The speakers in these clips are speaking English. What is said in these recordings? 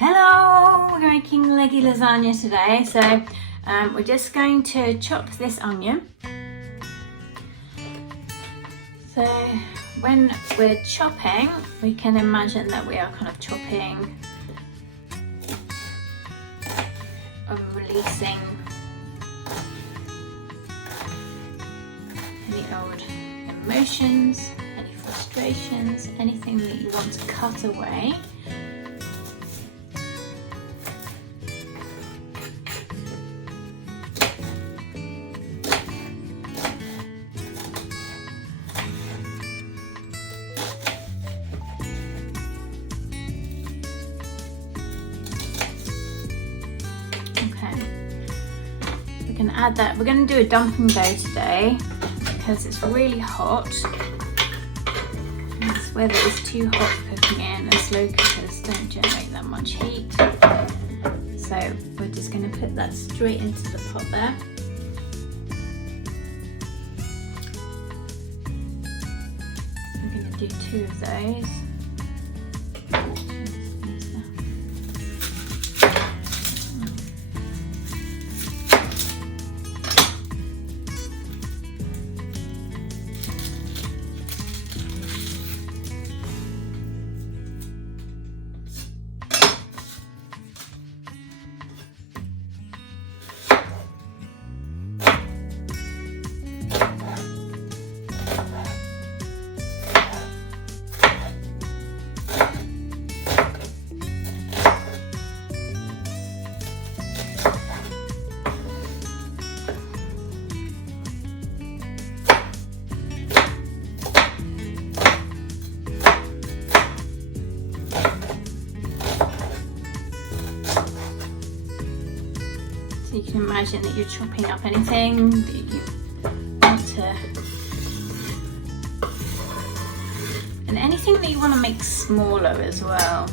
Hello, we're making leggy lasagna today. So we're just going to chop this onion. So when we're chopping, we can imagine that we are kind of chopping and releasing any old emotions, any frustrations, anything that you want to cut away. We can add that. We're going to do a dumping dough today because it's really hot. This weather is too hot for cooking in, and slow cookers don't generate that much heat. So we're just going to put that straight into the pot there. I'm going to do 2 of those. So you can imagine that you're chopping up anything that you want to, and anything that you want to make smaller as well.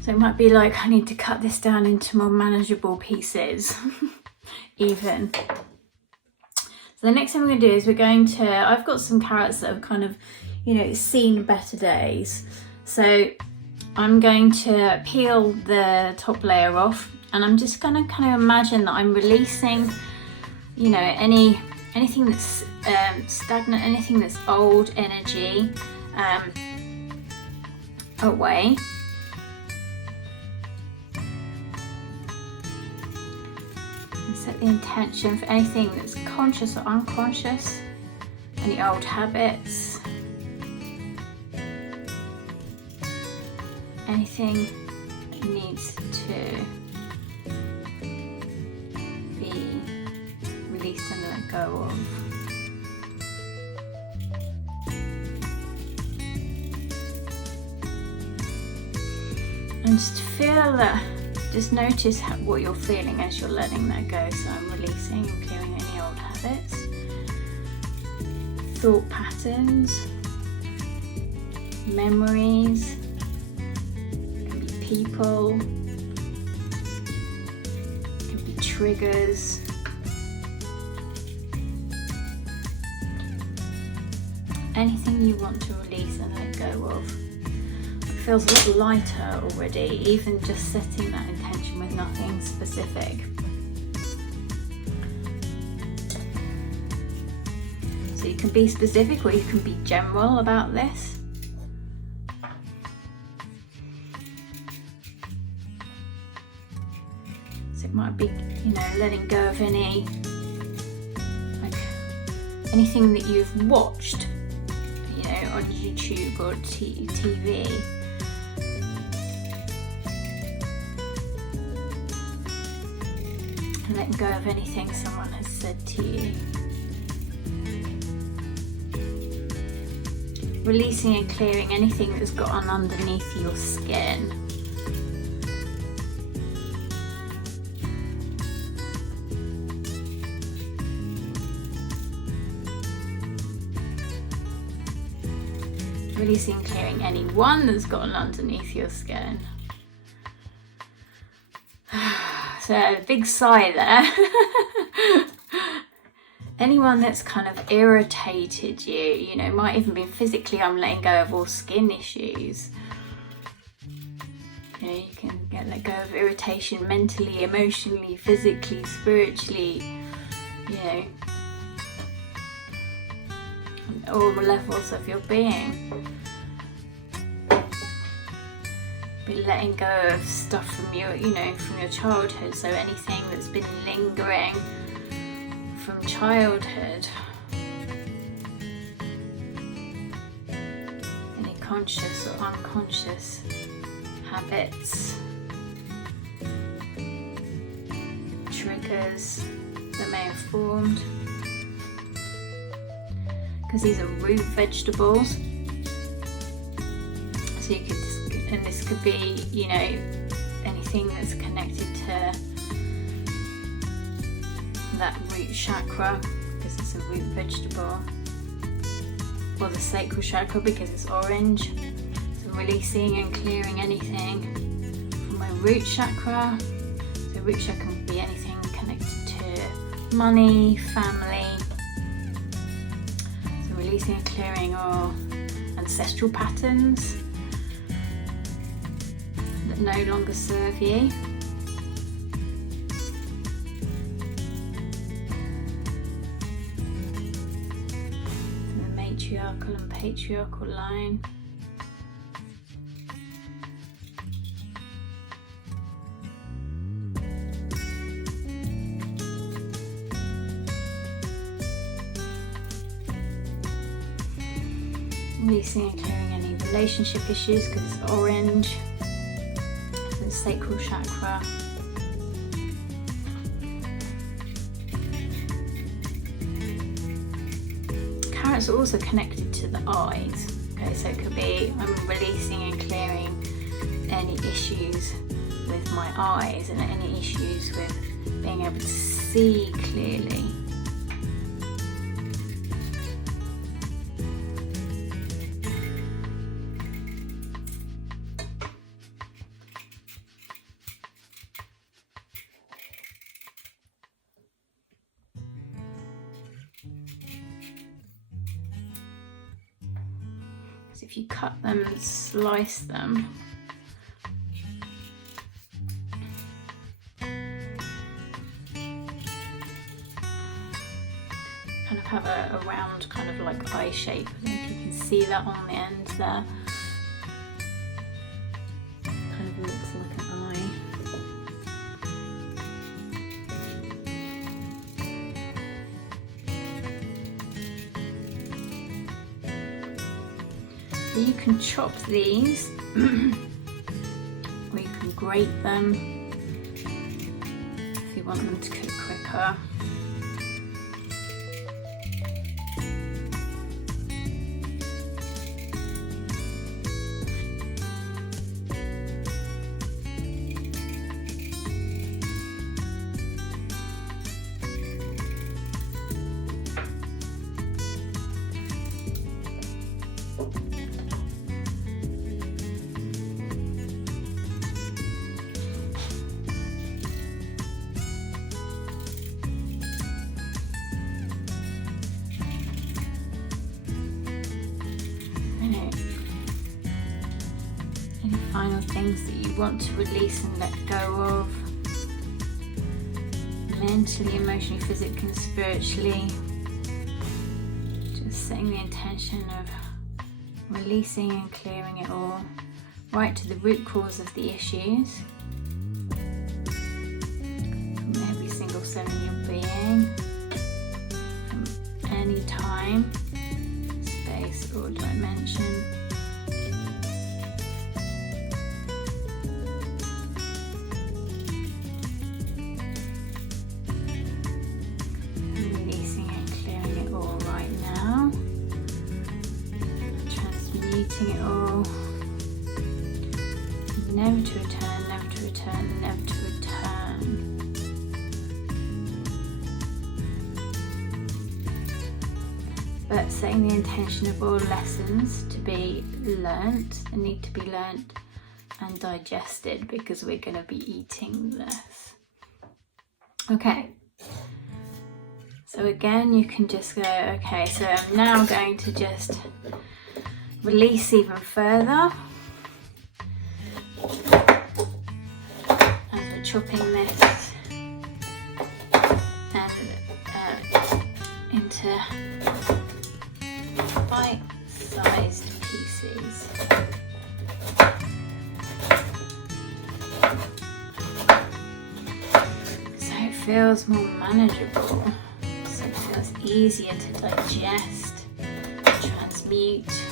So it might be like, I need to cut this down into more manageable pieces, even. So the next thing we're going to do is I've got some carrots that have kind of, seen better days. So I'm going to peel the top layer off, and I'm just going to kind of imagine that I'm releasing, anything that's stagnant, anything that's old energy away. And set the intention for anything that's conscious or unconscious, any old habits. Anything that needs to be released and let go of. And just notice what you're feeling as you're letting that go. So I'm releasing and clearing any old habits, thought patterns, memories, people, it can be triggers, anything you want to release and let go of. It feels a little lighter already, even just setting that intention with nothing specific. So you can be specific or you can be general about this. It might be, letting go of anything that you've watched, on YouTube or TV. And letting go of anything someone has said to you. Releasing and clearing anything that's got on underneath your skin. Releasing and clearing anyone that's gotten underneath your skin. So, big sigh there. anyone that's kind of irritated you, you know, might even be physically, I'm letting go of all skin issues. You know, you can let go of irritation mentally, emotionally, physically, spiritually, you know, on all the levels of your being. Be letting go of stuff from your, you know, from your childhood. So anything that's been lingering from childhood, any conscious or unconscious habits, triggers that may have formed, because these are root vegetables. So you could, and this could be, you know, anything that's connected to that root chakra, because it's a root vegetable, or the sacral chakra because it's orange. So releasing and clearing anything from my root chakra. So root chakra can be anything connected to money, family. So releasing and clearing all ancestral patterns that no longer serve you. Matriarchal and patriarchal line. Releasing and clearing any relationship issues because it's orange. The sacral chakra. Carrots are also connected to the eyes. Okay, so it could be I'm releasing and clearing any issues with my eyes and any issues with being able to see clearly. If you cut them and slice them, kind of have a round kind of like eye shape. I think you can see that on the end there. Kind of looks like an eye. You can chop these or you can grate them if you want them to cook quicker. Final things that you want to release and let go of, mentally, emotionally, physically and spiritually. Just setting the intention of releasing and clearing it all, right to the root cause of the issues, from every single cell in your being, from any time, space or dimension. It all, never to return, never to return, never to return. But setting the intention of all lessons to be learnt, they need to be learnt and digested because we're going to be eating this. Okay. So again, you can just go, okay, so I'm now going to just release even further. chopping this and into bite-sized pieces. So it feels more manageable, so it feels easier to digest, transmute,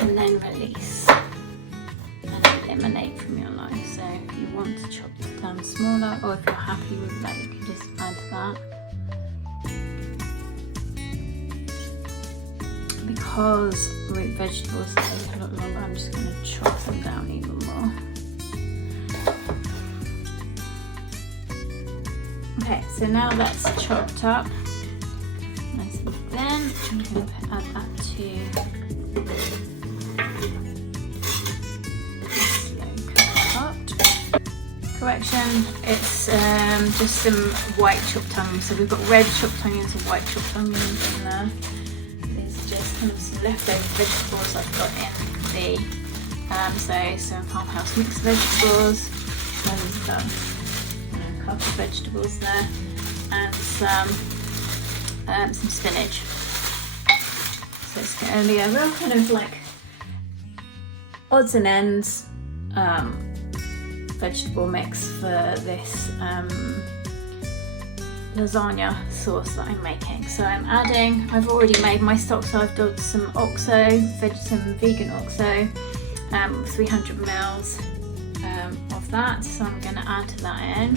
and then release and eliminate from your life. So if you want to chop it down smaller, or if you're happy with that, you can just add that. Because root vegetables take a lot longer, I'm just going to chop them down even more. Okay, so now that's chopped up nice and thin. I'm going to add that to slow cooked. Correction, it's just some white chopped onions. So we've got red chopped onions and white chopped onions in there. These are just kind of some leftover vegetables I've got in the so some farmhouse mixed vegetables and a couple of vegetables there, and some spinach. So it's going to be a real kind of like odds and ends vegetable mix for this lasagna sauce that I'm making. So I'm adding, I've already made my stock, so I've done some oxo, some vegan oxo, 300 mils of that, so I'm going to add that in.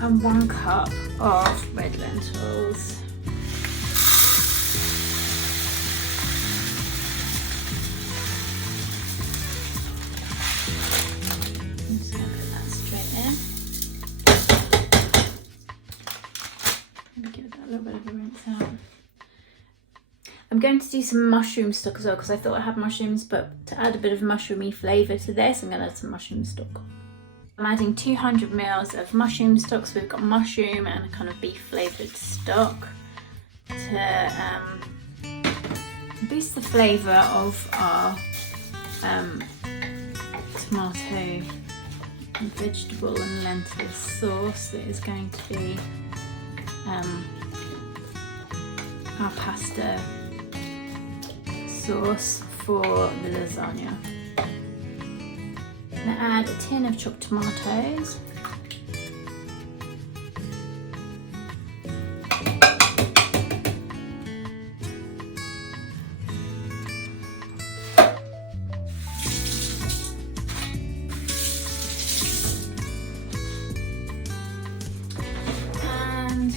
And 1 cup of red lentils. I'm just going to put that straight in. I'm going to give that a little bit of a rinse out. I'm going to do some mushroom stock as well, because I thought I had mushrooms, but to add a bit of mushroomy flavour to this, I'm going to add some mushroom stock. I'm adding 200 mils of mushroom stock, so we've got mushroom and a kind of beef flavoured stock to boost the flavour of our tomato and vegetable and lentil sauce that is going to be our pasta sauce for the lasagna. I'm going to add a tin of chopped tomatoes. And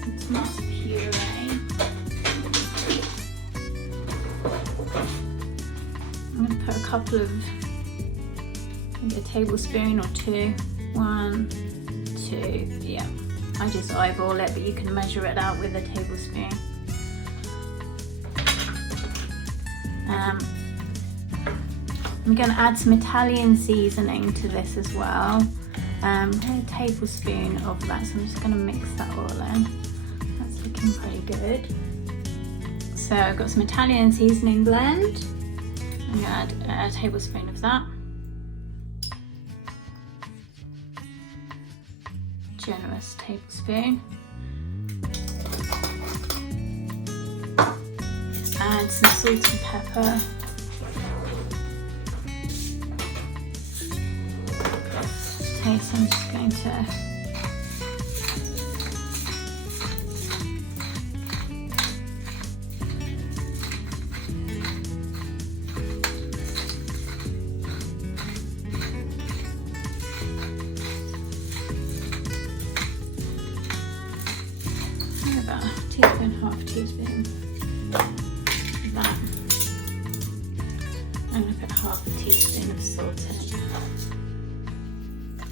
some tomato puree. I'm going to put a couple of, maybe a tablespoon or 2. 1, 2, yeah. I just eyeball it, but you can measure it out with a tablespoon. I'm going to add some Italian seasoning to this as well. A tablespoon of that, so I'm just going to mix that all in. That's looking pretty good. So I've got some Italian seasoning blend. I'm going to add a tablespoon of that. Generous tablespoon. Add some salt and pepper. Taste, I'm just going to about a teaspoon, half a teaspoon of that. I'm going to put half a teaspoon of salt in.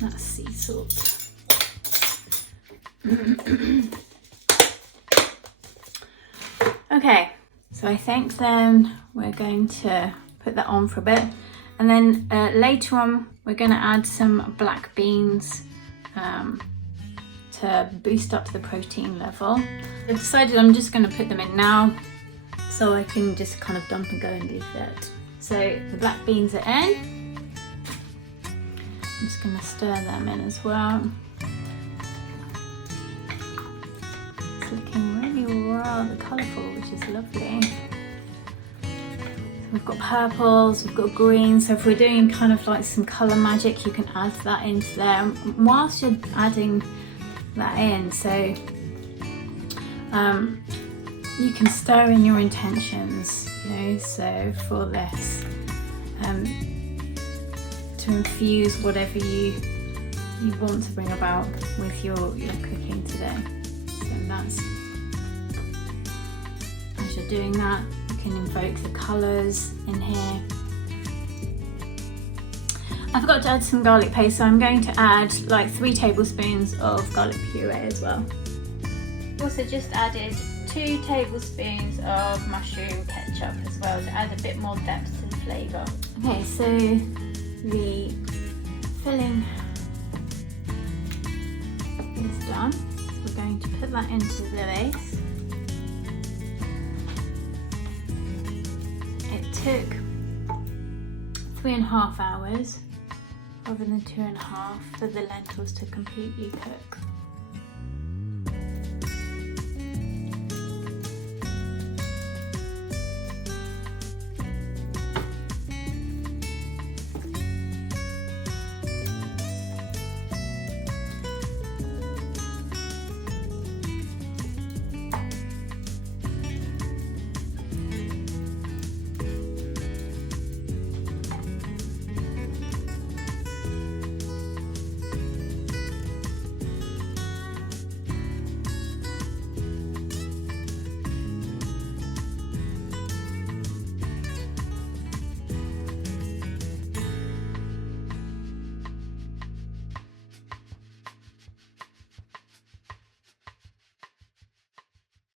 That's sea salt. Okay, so I think then we're going to put that on for a bit, and then later on we're going to add some black beans to to boost up the protein level. I've decided I'm just going to put them in now so I can just kind of dump and go and leave it. So the black beans are in. I'm just going to stir them in as well. It's looking really rather colourful, which is lovely. We've got purples, we've got greens, so if we're doing kind of like some colour magic, you can add that into there. And whilst you're adding that in, so you can stir in your intentions, you know, so for this, to infuse whatever you want to bring about with your cooking today. So that's, as you're doing that, can invoke the colours in here. I forgot to add some garlic paste, so I'm going to add like 3 tablespoons of garlic puree as well. Also just added 2 tablespoons of mushroom ketchup as well to add a bit more depth to the flavour. Okay, so the filling is done. We're going to put that into the base. Took 3.5 hours rather than 2.5 for the lentils to completely cook.